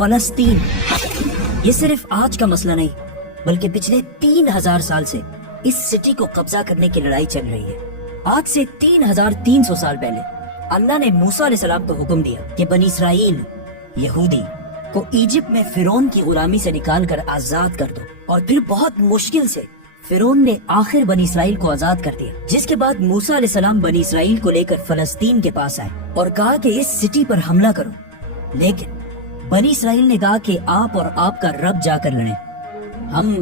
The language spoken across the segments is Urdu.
فلسطین یہ صرف آج کا مسئلہ نہیں بلکہ پچھلے 3000 سال سے اس سٹی کو قبضہ کرنے کی لڑائی چل رہی ہے۔ آج سے 3300 سال پہلے اللہ نے موسیٰ علیہ السلام کو حکم دیا کہ بنی اسرائیل یہودی کو ایجپٹ میں فرعون کی غلامی سے نکال کر آزاد کر دو، اور پھر بہت مشکل سے فرعون نے آخر بنی اسرائیل کو آزاد کر دیا، جس کے بعد موسیٰ علیہ السلام بنی اسرائیل کو لے کر فلسطین کے پاس آئے اور کہا کہ اس سٹی پر حملہ کرو، لیکن بنی اسرائیل نے کہا کہ آپ اور آپ کا رب جا کر لڑیں، ہم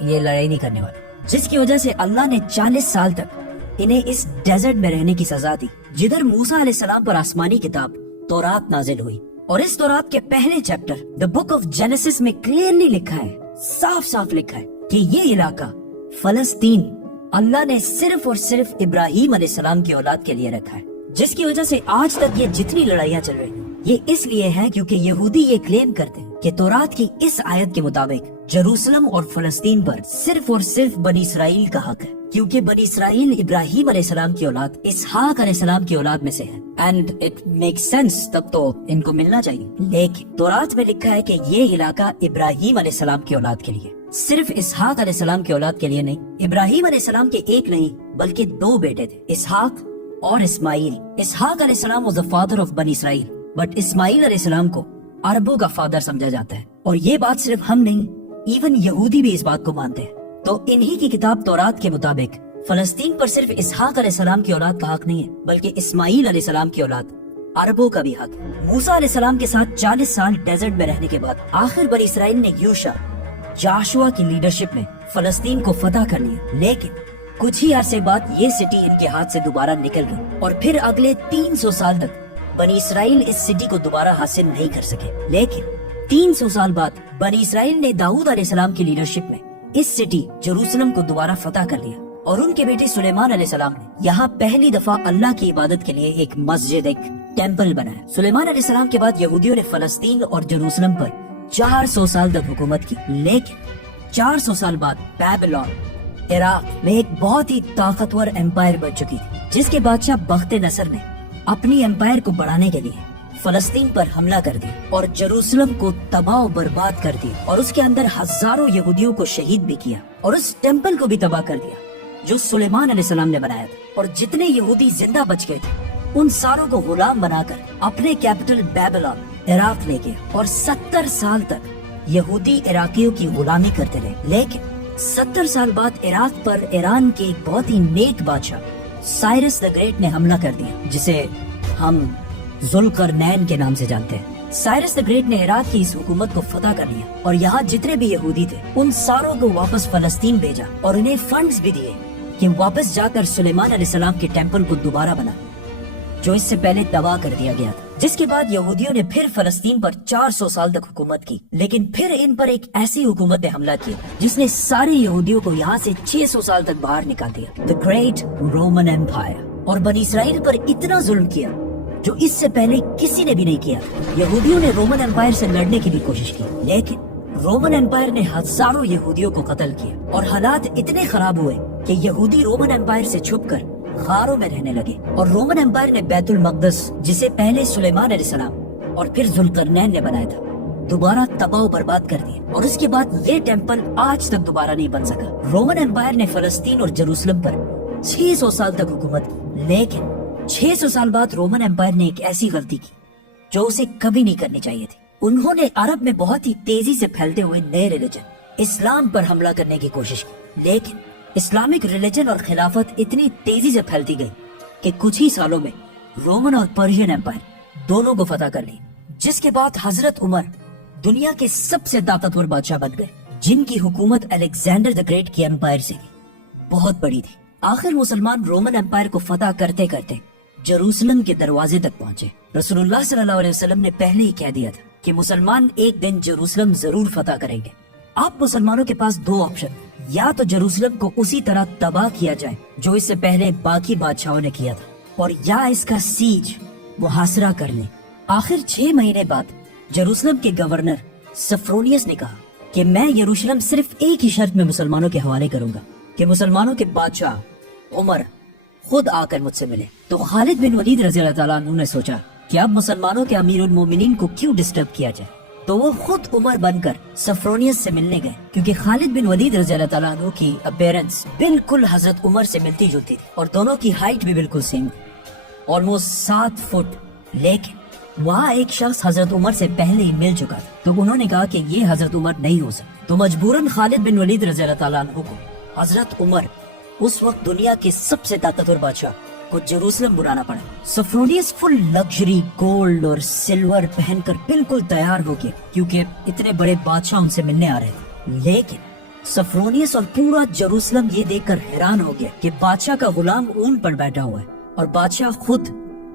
یہ لڑائی نہیں کرنے والے، جس کی وجہ سے اللہ نے 40 سال تک انہیں اس ڈیزرٹ میں رہنے کی سزا دی، جدھر موسیٰ علیہ السلام پر آسمانی کتاب تورات نازل ہوئی۔ اور اس تورات کے پہلے chapter the book of Genesis میں کلیئرلی لکھا ہے، صاف صاف لکھا ہے کہ یہ علاقہ فلسطین اللہ نے صرف اور صرف ابراہیم علیہ السلام کی اولاد کے لیے رکھا ہے، جس کی وجہ سے آج تک یہ جتنی لڑائیاں چل رہی ہیں یہ اس لیے ہے کیونکہ یہودی یہ کلیم کرتے ہیں کہ تورات کی اس آیت کے مطابق جروسلم اور فلسطین پر صرف اور صرف بنی اسرائیل کا حق ہے، کیونکہ بنی اسرائیل ابراہیم علیہ السلام کی اولاد اسحاق علیہ السلام کی اولاد میں سے ہے، اینڈ اٹ میک سینس، تب تو ان کو ملنا چاہیے۔ لیکن تورات میں لکھا ہے کہ یہ علاقہ ابراہیم علیہ السلام کی اولاد کے لیے، صرف اسحاق علیہ السلام کی اولاد کے لیے نہیں۔ ابراہیم علیہ السلام کے ایک نہیں بلکہ 2 بیٹے تھے، اسحاق اور اسماعیل۔ اسحاق علیہ السلام was the father of بنی اسرائیل، بٹ اسماعیل علیہ السلام کو عربوں کا فادر سمجھا جاتا ہے، اور یہ بات صرف ہم نہیں، ایون یہودی بھی اس بات کو مانتے ہیں۔ تو انہی کی کتاب تورات کے مطابق فلسطین پر صرف اسحاق علیہ السلام کی اولاد کا حق نہیں ہے بلکہ اسماعیل علیہ السلام کی اولاد عربوں کا بھی حق ہے۔ موسیٰ علیہ السلام کے ساتھ 40 سال ڈیزرٹ میں رہنے کے بعد آخر بنی اسرائیل نے یوشع جاشوا کی لیڈرشپ میں فلسطین کو فتح کر لیا، لیکن کچھ ہی عرصے بعد یہ سٹی ان کے ہاتھ سے دوبارہ نکل گئی، اور پھر اگلے 300 سال تک بنی اسرائیل اس سٹی کو دوبارہ حاصل نہیں کر سکے۔ لیکن 300 سال بعد بنی اسرائیل نے داؤد علیہ السلام کی لیڈرشپ میں اس سٹی جروسلم کو دوبارہ فتح کر لیا، اور ان کے بیٹے سلیمان علیہ السلام نے یہاں پہلی دفعہ اللہ کی عبادت کے لیے ایک مسجد، ایک ٹیمپل بنایا۔ سلیمان علیہ السلام کے بعد یہودیوں نے فلسطین اور جروسلم پر 400 سال تک حکومت کی، لیکن 400 سال بعد بیبلون عراق میں ایک بہت ہی طاقتور امپائر بن چکی تھی، جس کے بادشاہ بخت نصر نے اپنی امپائر کو بڑھانے کے لیے فلسطین پر حملہ کر دیا اور جروسلم کو تباہ و برباد کر دیا، اور اس کے اندر ہزاروں یہودیوں کو شہید بھی کیا، اور اس ٹیمپل کو بھی تباہ کر دیا جو سلیمان علیہ السلام نے بنایا تھا۔ اور جتنے یہودی زندہ بچ گئے تھے ان ساروں کو غلام بنا کر اپنے کیپٹل بیبلون عراق لے گیا، اور 70 سال تک یہودی عراقیوں کی غلامی کرتے رہے۔ لیکن 70 سال بعد عراق پر ایران کے ایک بہت ہی نیک بادشاہ سائرس دا گریٹ نے حملہ کر دیا، جسے ہم ذوالقرنین کے نام سے جانتے ہیں۔ سائرس دا گریٹ نے عراق کی اس حکومت کو فتح کر لیا، اور یہاں جتنے بھی یہودی تھے ان ساروں کو واپس فلسطین بھیجا، اور انہیں فنڈز بھی دیے کہ واپس جا کر سلیمان علیہ السلام کے ٹیمپل کو دوبارہ بنا جو اس سے پہلے تباہ کر دیا گیا تھا۔ جس کے بعد یہودیوں نے پھر فلسطین پر 400 سال تک حکومت کی، لیکن پھر ان پر ایک ایسی حکومت نے حملہ کیا جس نے سارے یہودیوں کو یہاں سے 600 سال تک باہر نکال دیا، The Great Roman Empire، اور بنی اسرائیل پر اتنا ظلم کیا جو اس سے پہلے کسی نے بھی نہیں کیا۔ یہودیوں نے رومن امپائر سے لڑنے کی بھی کوشش کی، لیکن رومن امپائر نے ہزاروں یہودیوں کو قتل کیا، اور حالات اتنے خراب ہوئے کہ یہودی رومن امپائر سے چھپ کر غاروں میں رہنے لگے، اور رومن امپائر نے بیت المقدس، جسے پہلے سلیمان علیہ السلام اور پھر ذوالقرنین نے بنایا تھا، دوبارہ تباہ و برباد کر دیا، اور اس کے بعد یہ ٹیمپل آج تک دوبارہ نہیں بن سکا۔ رومن امپائر نے فلسطین اور جروسلم پر 600 سال تک حکومت کی، لیکن 600 سال بعد رومن امپائر نے ایک ایسی غلطی کی جو اسے کبھی نہیں کرنی چاہیے تھی۔ انہوں نے عرب میں بہت ہی تیزی سے پھیلتے ہوئے نئے ریلیجن اسلام پر حملہ کرنے کی کوشش کی، لیکن اسلامک ریلیجن اور خلافت اتنی تیزی سے پھیلتی گئی کہ کچھ ہی سالوں میں رومن اور پرشین امپائر دونوں کو فتح کر لی، جس کے بعد حضرت عمر دنیا کے سب سے طاقتور بادشاہ بن گئے، جن کی حکومت الیگزینڈر دا گریٹ کی امپائر سے بہت بڑی تھی۔ آخر مسلمان رومن امپائر کو فتح کرتے کرتے جروسلم کے دروازے تک پہنچے۔ رسول اللہ صلی اللہ علیہ وسلم نے پہلے ہی کہہ دیا تھا کہ مسلمان ایک دن جروسلم ضرور فتح کریں گے۔ آپ مسلمانوں کے پاس 2 آپشن، یا تو جروسلم کو اسی طرح تباہ کیا جائے جو اس سے پہلے باقی بادشاہوں نے کیا تھا، اور یا اس کا سیج محاصرہ کر لیں۔ آخر 6 مہینے بعد جروسلم کے گورنر سفرونیس نے کہا کہ میں یروشلم صرف ایک ہی شرط میں مسلمانوں کے حوالے کروں گا کہ مسلمانوں کے بادشاہ عمر خود آ کر مجھ سے ملے۔ تو خالد بن ولید رضی اللہ تعالیٰ عنہ نے سوچا کہ اب مسلمانوں کے امیر المومنین کو کیوں ڈسٹرب کیا جائے، تو وہ خود عمر بن کر سفرونیس سے ملنے گئے، کیونکہ خالد بن ولید رضی اللہ تعالیٰ عنہ کی اپیرنس بالکل حضرت عمر سے ملتی جلتی تھی اور دونوں کی ہائٹ بھی بالکل سیم تھی، آلموسٹ 7 فٹ۔ لیکن وہاں ایک شخص حضرت عمر سے پہلے ہی مل چکا تھا، تو انہوں نے کہا کہ یہ حضرت عمر نہیں ہو سکتا، تو مجبوراً خالد بن ولید رضی اللہ تعالیٰ عنہ کو حضرت عمر، اس وقت دنیا کے سب سے طاقتور بادشاہ، کو جیروسلم بلانا پڑا۔ سفرونیس فل لگژری گولڈ اور سلور پہن کر بالکل تیار ہو گیا، کیونکہ اتنے بڑے بادشاہ ان سے ملنے آ رہے تھے۔ لیکن سفرونیس اور پورا جیروسلم یہ دیکھ کر حیران ہو گیا کہ بادشاہ کا غلام اونٹ پر بیٹھا ہوا ہے اور بادشاہ خود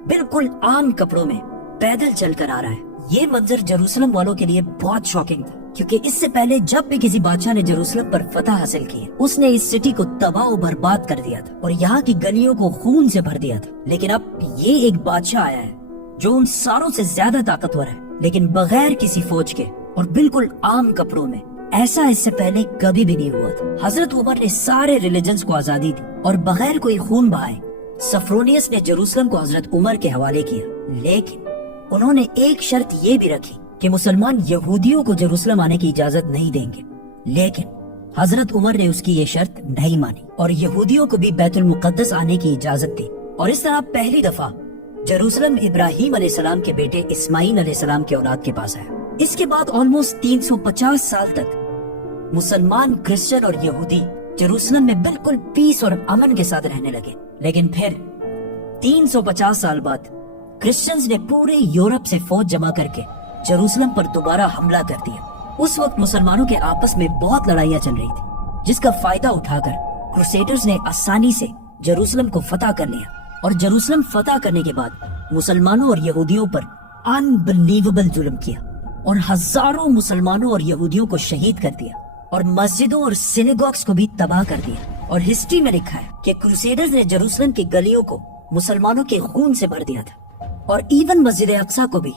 بالکل عام کپڑوں میں پیدل چل کر آ رہا ہے۔ یہ منظر جیروسلم والوں کے لیے بہت شاکنگ تھا، کیونکہ اس سے پہلے جب بھی کسی بادشاہ نے جیروسلم پر فتح حاصل کی، اس نے اس سٹی کو تباہ و برباد کر دیا تھا اور یہاں کی گلیوں کو خون سے بھر دیا تھا۔ لیکن اب یہ ایک بادشاہ آیا ہے جو ان ساروں سے زیادہ طاقتور ہے، لیکن بغیر کسی فوج کے اور بالکل عام کپڑوں میں۔ ایسا اس سے پہلے کبھی بھی نہیں ہوا تھا۔ حضرت عمر نے سارے ریلیجنز کو آزادی دی اور بغیر کوئی خون بہائے سفرونیس نے جیروسلم کو حضرت عمر کے حوالے کیا، لیکن انہوں نے ایک شرط یہ بھی رکھی کہ مسلمان یہودیوں کو جیروسلم آنے کی اجازت نہیں دیں گے۔ لیکن حضرت عمر نے اس کی یہ شرط نہیں مانی اور یہودیوں کو بھی بیت المقدس آنے کی اجازت دی، اور اس طرح پہلی دفعہ جیروسلم ابراہیم علیہ السلام کے بیٹے اسماعیل علیہ السلام کے اولاد کے پاس آیا۔ اس کے بعد آلموسٹ 350 سال تک مسلمان، کرسچن اور یہودی جیروسلم میں بالکل پیس اور امن کے ساتھ رہنے لگے۔ لیکن پھر 350 سال بعد کرسچنز نے پورے یورپ سے فوج جمع کر کے جیروسلم پر دوبارہ حملہ کر دیا۔ اس وقت مسلمانوں کے آپس میں بہت لڑائیاں چل رہی تھی، جس کا فائدہ اٹھا کر کروسیڈرز نے آسانی سے جیروسلم کو فتح کر لیا، اور جیروسلم فتح کرنے کے بعد مسلمانوں اور یہودیوں پر انبلیویبل ظلم کیا اور ہزاروں مسلمانوں اور یہودیوں کو شہید کر دیا اور مسجدوں اور سینیگوگز کو بھی تباہ کر دیا۔ اور ہسٹری میں لکھا ہے کہ کروسیڈرز نے جیروسلم کی گلیوں کو مسلمانوں کے خون سے بھر دیا تھا، اور ایون مسجد اقصی کو بھی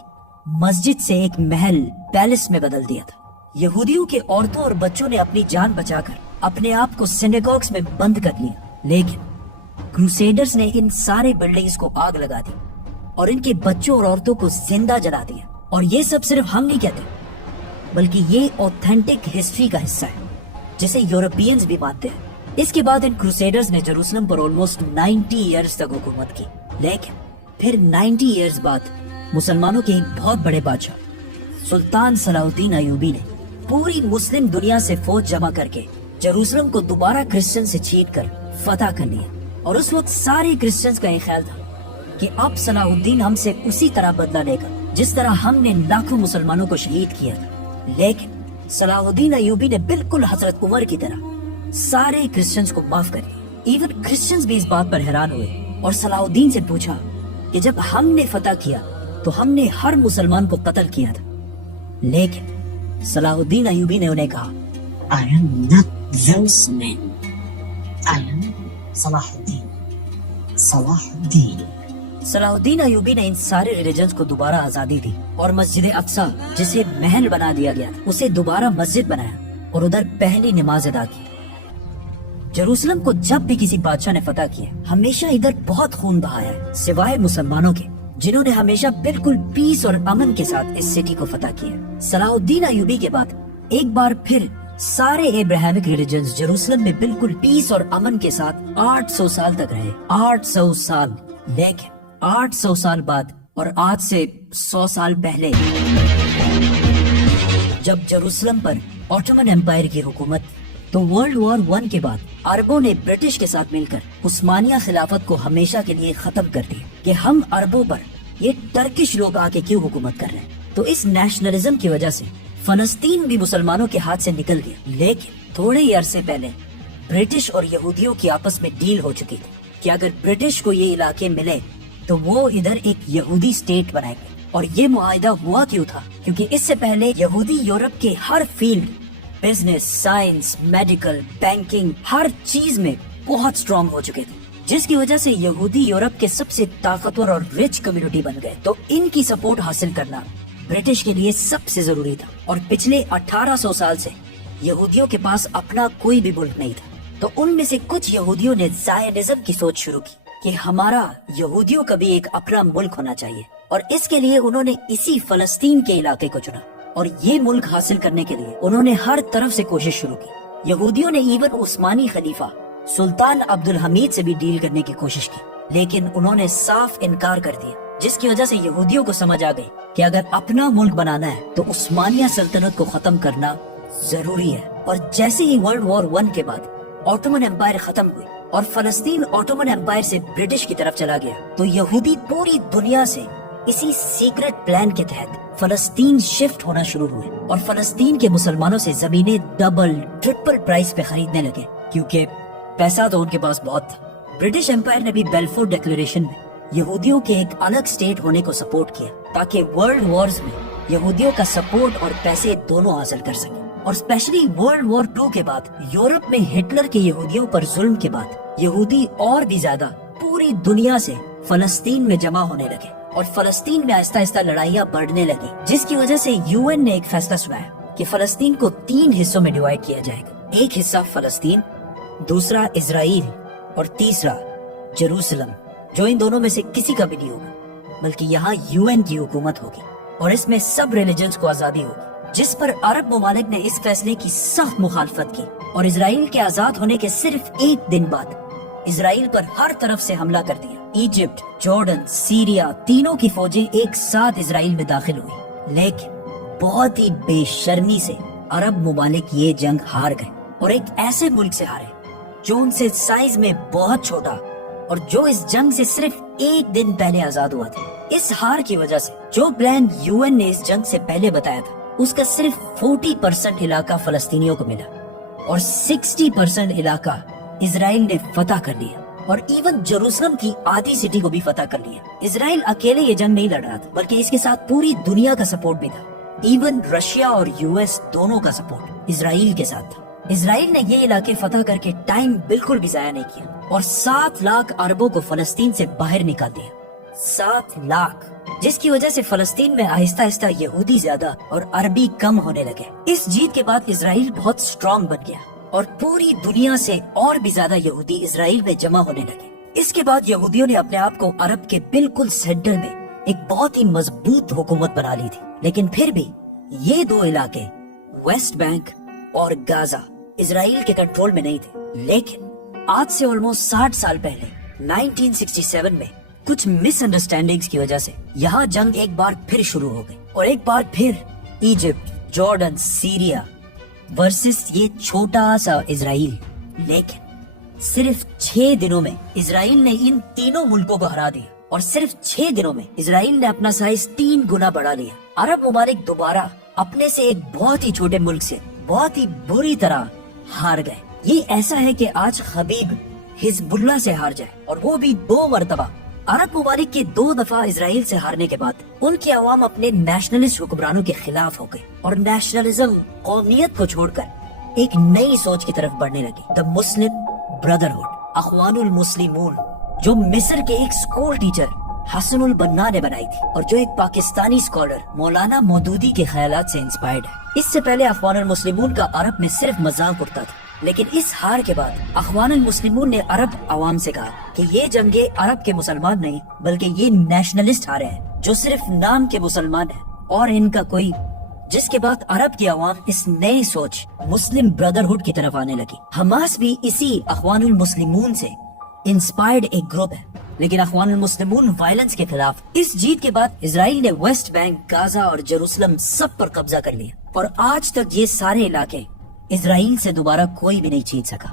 مسجد سے ایک محل، پیلس میں بدل دیا تھا۔ یہودیوں کے عورتوں اور بچوں نے اپنی جان بچا کر اپنے آپ کو سینیگوگز میں بند کر لیا، لیکن کروسیڈرز نے ان سارے بلڈنگز کو آگ لگا دی اور ان کے بچوں اور عورتوں کو زندہ جلا دیا۔ اور یہ سب صرف ہم نہیں کہتے، بلکہ یہ اوتھینٹک ہسٹری کا حصہ ہے جسے یورپینز بھی مانتے ہیں۔ اس کے بعد ان کروسیڈرز نے جیروسلم پر آلموسٹ 90 ایئرز تک حکومت کی، لیکن پھر 90 ایئرز بعد مسلمانوں کے ایک بہت بڑے بادشاہ سلطان صلاح الدین ایوبی نے پوری مسلم دنیا سے فوج جمع کر کے جیروسلم کو دوبارہ کرسچن سے چھین کر فتح کر لیا۔ اور اس وقت سارے کرسچنز کا یہ خیال تھا کہ اب صلاح الدین ہم سے اسی طرح بدلہ لے گا جس طرح ہم نے لاکھوں مسلمانوں کو شہید کیا تھا۔ لیکن صلاح الدین ایوبی نے بالکل حضرت عمر کی طرح سارے کرسچنز کو معاف کر دیا۔ ایون کرسچنز بھی اس بات پر حیران ہوئے اور صلاح الدین سے پوچھا کہ جب ہم نے فتح کیا تو ہم نے ہر مسلمان کو قتل کیا تھا، لیکن صلاح الدین ایوبی نے انہیں کہا I am not those men. I am Salah Ad-Din. Salah Ad-Din. صلاح الدین ایوبی نے ان سارے ریلیجنز کو دوبارہ آزادی دی اور مسجد اقصی جسے محل بنا دیا گیا تھا اسے دوبارہ مسجد بنایا اور ادھر پہلی نماز ادا کی۔ جیروسلم کو جب بھی کسی بادشاہ نے فتح کیا ہمیشہ ادھر بہت خون بہایا ہے، سوائے مسلمانوں کے جنہوں نے ہمیشہ بالکل پیس اور امن کے ساتھ اس سٹی کو فتح کیا۔ صلاح الدین ایوبی کے بعد ایک بار پھر سارے ابراہیمک ریلیجنز جیروسلم میں بالکل پیس اور امن کے ساتھ 800 سال تک رہے۔ 800 سال، لیکن 800 سال بعد اور آج سے 100 سال پہلے جب جیروسلم پر آٹومن امپائر کی حکومت، تو ورلڈ وار 1 کے بعد عربوں نے برٹش کے ساتھ مل کر عثمانیہ خلافت کو ہمیشہ کے لیے ختم کر دیا کہ ہم عربوں پر یہ ٹرکش لوگ آ کے کیوں حکومت کر رہے ہیں۔ تو اس نیشنلزم کی وجہ سے فلسطین بھی مسلمانوں کے ہاتھ سے نکل گیا، لیکن تھوڑے ہی عرصے پہلے برٹش اور یہودیوں کی آپس میں ڈیل ہو چکی تھی کہ اگر برٹش کو یہ علاقے ملے تو وہ ادھر ایک یہودی اسٹیٹ بنائے گے۔ اور یہ معاہدہ ہوا کیوں تھا؟ کیونکہ اس سے پہلے یہودی یورپ کے ہر field, business, science, medical, banking, ہر چیز میں بہت سٹرونگ ہو چکے تھے، جس کی وجہ سے یہودی یورپ کے سب سے طاقتور اور رچ کمیونٹی بن گئے۔ تو ان کی سپورٹ حاصل کرنا برٹش کے لیے سب سے ضروری تھا، اور پچھلے 1800 سال سے یہودیوں کے پاس اپنا کوئی بھی ملک نہیں تھا۔ تو ان میں سے کچھ یہودیوں نے زائنزم کی سوچ شروع کی کہ ہمارا یہودیوں کا بھی ایک اپنا ملک ہونا چاہیے، اور اس کے لیے انہوں نے اسی فلسطین کے علاقے کو چنا۔ اور یہ ملک حاصل کرنے کے لیے انہوں نے ہر طرف سے کوشش شروع کی۔ یہودیوں نے ایون عثمانی خلیفہ سلطان عبد الحمید سے بھی ڈیل کرنے کی کوشش کی، لیکن انہوں نے صاف انکار کر دیا، جس کی وجہ سے یہودیوں کو سمجھ آ گئی کہ اگر اپنا ملک بنانا ہے تو عثمانیہ سلطنت کو ختم کرنا ضروری ہے۔ اور جیسے ہی ورلڈ وار 1 کے بعد آٹومن امپائر ختم ہوئی اور فلسطین آٹومن امپائر سے برٹش کی طرف چلا گیا، تو یہودی پوری دنیا سے اسی سیکرٹ پلان کے تحت فلسطین شفٹ ہونا شروع ہوئے اور فلسطین کے مسلمانوں سے زمینیں ڈبل ٹرپل پرائس پہ خریدنے لگے، کیونکہ پیسہ تو ان کے پاس بہت تھا۔ برٹش امپائر نے بھی بیلفور ڈیکلیریشن میں یہودیوں کے ایک الگ سٹیٹ ہونے کو سپورٹ کیا تاکہ ورلڈ وارز میں یہودیوں کا سپورٹ اور پیسے دونوں حاصل کر سکیں۔ اور اسپیشلی ورلڈ وار 2 کے بعد یورپ میں ہٹلر کے یہودیوں پر ظلم کے بعد یہودی اور بھی زیادہ پوری دنیا سے فلسطین میں جمع ہونے لگے اور فلسطین میں آہستہ آہستہ لڑائیاں بڑھنے لگی، جس کی وجہ سے UN نے ایک فیصلہ سنایا کہ فلسطین کو 3 حصوں میں ڈیوائیڈ کیا جائے گا، ایک حصہ فلسطین، دوسرا اسرائیل اور تیسرا جیروسلم، جو ان دونوں میں سے کسی کا بھی نہیں ہوگا، بلکہ یہاں UN کی حکومت ہوگی اور اس میں سب ریلیجنز کو آزادی ہوگی، جس پر عرب ممالک نے اس فیصلے کی سخت مخالفت کی اور اسرائیل کے آزاد ہونے کے صرف 1 دن بعد اسرائیل پر ہر طرف سے حملہ کر دیا۔ ایجپٹ، جارڈن، سیریا، تینوں کی فوجیں ایک ساتھ اسرائیل میں داخل ہوئی، لیکن بہت ہی بے شرمی سے عرب ممالک یہ جنگ ہار گئے اور ایک ایسے ملک سے ہارے جو ان سے سائز میں بہت چھوٹا اور جو اس جنگ سے صرف 1 دن پہلے آزاد ہوا تھا۔ اس ہار کی وجہ سے جو پلان UN نے اس جنگ سے پہلے بتایا تھا، اس کا صرف 40% علاقہ فلسطینیوں کو ملا اور 60% علاقہ اسرائیل نے فتح کر لیا اور ایون جیروسلم کی آدھی سٹی کو بھی فتح کر لیا۔ اسرائیل اکیلے یہ جنگ نہیں لڑ رہا تھا، بلکہ اس کے ساتھ پوری دنیا کا سپورٹ بھی تھا، ایون رشیا اور US دونوں کا سپورٹ اسرائیل کے ساتھ تھا۔ اسرائیل نے یہ علاقے فتح کر کے ٹائم بالکل بھی ضائع نہیں کیا اور 7 لاکھ عربوں کو فلسطین سے باہر نکال دیا، 7 لاکھ، جس کی وجہ سے فلسطین میں آہستہ آہستہ یہودی زیادہ اور عربی کم ہونے لگے۔ اس جیت کے بعد اسرائیل بہت اسٹرانگ بن گیا اور پوری دنیا سے اور بھی زیادہ یہودی اسرائیل میں جمع ہونے لگے۔ اس کے بعد یہودیوں نے اپنے آپ کو عرب کے بالکل سینٹر میں ایک بہت ہی مضبوط حکومت بنا لی تھی، لیکن پھر بھی یہ 2 علاقے ویسٹ بینک اور گازا اسرائیل کے کنٹرول میں نہیں تھے۔ لیکن آج سے آلموسٹ 60 سال پہلے 1967 میں کچھ مس انڈرسٹینڈنگز کی وجہ سے یہاں جنگ ایک بار پھر شروع ہو گئی اور ایک بار پھر ایجپٹ، جارڈن، سیریا ورسس یہ چھوٹا سا اسرائیل۔ لیکن صرف 6 دنوں میں اسرائیل نے ان تینوں ملکوں کو ہرا دیا اور صرف 6 دنوں میں اسرائیل نے اپنا سائز 3 گنا بڑھا لیا۔ عرب ممالک دوبارہ اپنے سے ایک بہت ہی چھوٹے ملک سے بہت ہی بری طرح ہار گئے۔ یہ ایسا ہے کہ آج خبیب حزب اللہ سے ہار جائے اور وہ بھی 2 مرتبہ۔ عرب ممالک کے 2 دفعہ اسرائیل سے ہارنے کے بعد ان کی عوام اپنے نیشنلسٹ حکمرانوں کے خلاف ہو گئے اور نیشنلزم، قومیت کو چھوڑ کر ایک نئی سوچ کی طرف بڑھنے لگی، دا مسلم بردرہڈ، اخوان المسلمون، جو مصر کے ایک اسکول ٹیچر حسن البنا نے بنائی تھی اور جو ایک پاکستانی اسکالر مولانا مودودی کے خیالات سے انسپائرڈ ہے۔ اس سے پہلے اخوان المسلمون کا عرب میں صرف مذاق اڑتا تھا، لیکن اس ہار کے بعد اخوان المسلمون نے عرب عوام سے کہا کہ یہ جنگیں عرب کے مسلمان نہیں بلکہ یہ نیشنلسٹ ہارے ہیں جو صرف نام کے مسلمان ہیں اور ان کا کوئی، جس کے بعد عرب کی عوام اس نئی سوچ مسلم بردرہڈ کی طرف آنے لگی۔ حماس بھی اسی اخوان المسلمون سے انسپائرڈ ایک گروپ ہے، لیکن اخوان المسلمون وائلنس کے خلاف۔ اس جیت کے بعد اسرائیل نے ویسٹ بینک، گازا اور جیروسلم سب پر قبضہ کر لیا اور آج تک یہ سارے علاقے اسرائیل سے دوبارہ کوئی بھی نہیں چھین سکا۔